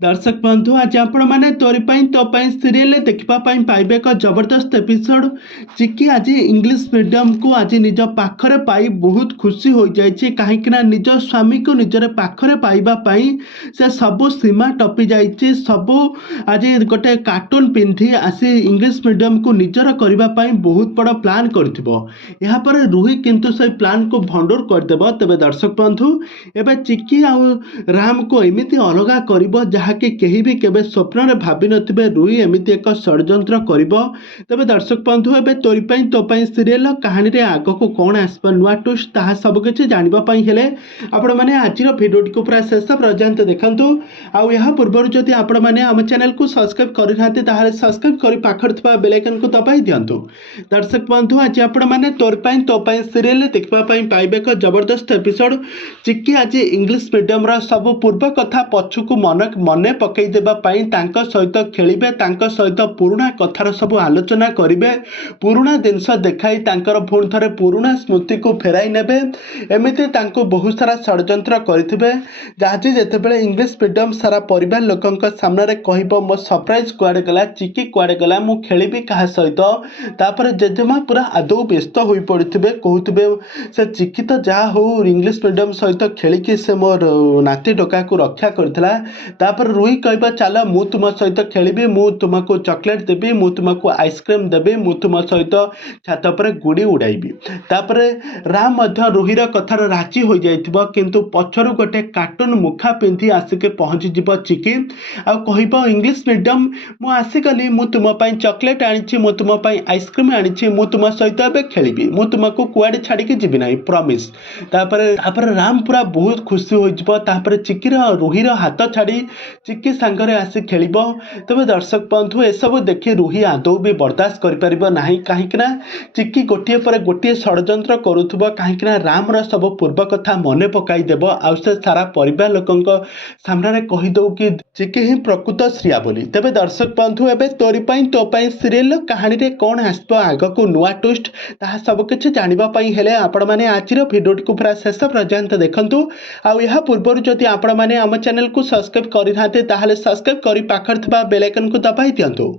दर्शक बंधु आज आपण मैंने तोरी तो सीरियल देखा पाइबे एक जबरदस्त एपिसोड चिकी आज इंग्लिश मीडियम को आज निज पाखरे पाई बहुत खुशी हो जाइए कहीं निज स्वामी को निजर पाखरे पाइबापी से सबू सीमा टपी जाइए सबू आज गोटे कार्टून पिंधि आसी इंग्लिश मीडियम को निजर करने बहुत बड़ प्लान कर रूही किंतु से प्लान को भंडूर करदेव तेज दर्शक बंधु एवं चिकी आ राम को एमती अलग कर जहाँकि केही भी केबे स्वप्न भावी नथिबे रूही एमिति एक षड्यंत्र करिबो। तबे दर्शक बंधु एबे तोरी तो सीरियल कहानी रे आगो को कौन आसबा नुआ ट्विस्ट ताहा सब किछि जानिबा पई हेले आपण माने आजिर भिडियो को पूरा शेष पर्यंत देखंतु। आउ यहा पूर्व जदि आपण माने हम चैनल को सब्सक्राइब करिनाते ताहाले सब्सक्राइब करि पाखर थबा बेल आइकन को दबाई दियंतु। दर्शक बंधु आज आपण माने तोरी तो सीरियल देखबा पई पाइबे एक जबरदस्त एपिसोड चिक्की आज इंग्लिश मीडियम रा सब पूर्व कथा पछु को मन पकई देबा पई तांको सहित खेलिबे तांको सहित पुराना कथार सब आलोचना करिवे पुराना जिनस देखाई तांकर पुणी थरे पुराना स्मृति को फेराई नेबे एमिति तांको बहुत सारा षड्यंत्र करिथिबे जाजी जेतेबेले इंग्लिश मीडियम सारा परिवार लोकंक सामने रे कहिबो मो सरप्राइज कुआडे गला चिकी कुआडे गला मु खेलिबी कहा सहित तापर जेजेमा पूरा आदौ व्यस्त होई पड़िथिबे कहउथिबे से चिकी तो जा हो इंग्लिश मीडियम सहित खेलिकी से मोर नाती डोका को रक्षा करथिला तापर रूही कहबा चल मु तुम सहित खेलिबी मु तुमको चॉकलेट देबी मु तुमको आइसक्रीम देबी मु तुम सहित छात पर गुड़ी उड़ाइबी तापर राम मध्य रूहीर कथार राजी हो जाइथिबो किंतु पछरु गोटे कार्टून मुखा पिंधि आसिके पहुंची जिवो चिकी आ कहबो इंग्लिश मीडियम मु आसिगली मु तुम पई चॉकलेट आनिछि मु तुम पई आइसक्रीम आनिछि मु तुम सहित एबे खेलिबी मु तुमको कुआडे छाडी के जिबि नाही प्रॉमिस तापर राम पूरा बहुत खुशी हो जिवो तापर चिकीर रूहीर हाथ छाड़ी चिकी सांगरे आसी खेलिबो। तबे दर्शक बंधु एसबू देखि रूही आदौ भी बर्दाश्त करिपारिबो नाही काहेकि चिकी गोटिए पर गोटिए षड्यंत्र करुथबो काहेकि रामर सब पूर्व कथा मने पकाई देबो आ से सारा परिवार लोकंक सामने रे कहि दउ कि चिकी ही प्रकृत श्रिया बोली। तबे दर्शक बंधु एबे तोरी तो सीरियल कहानी रे कोन आसबो आगो को नुआ ट्विस्ट ताहा सब किछि जानिबा पई हेले आपण माने आजिर भिडियो को पूरा शेष पर्यंत देखंतु। आ यहा पूर्व जदि आपण माने हम चैनल को सब्सक्राइब करिनाते ताहाले सब्सक्राइब करि पाखर थबा बेल आइकन को दबाई दियंतु।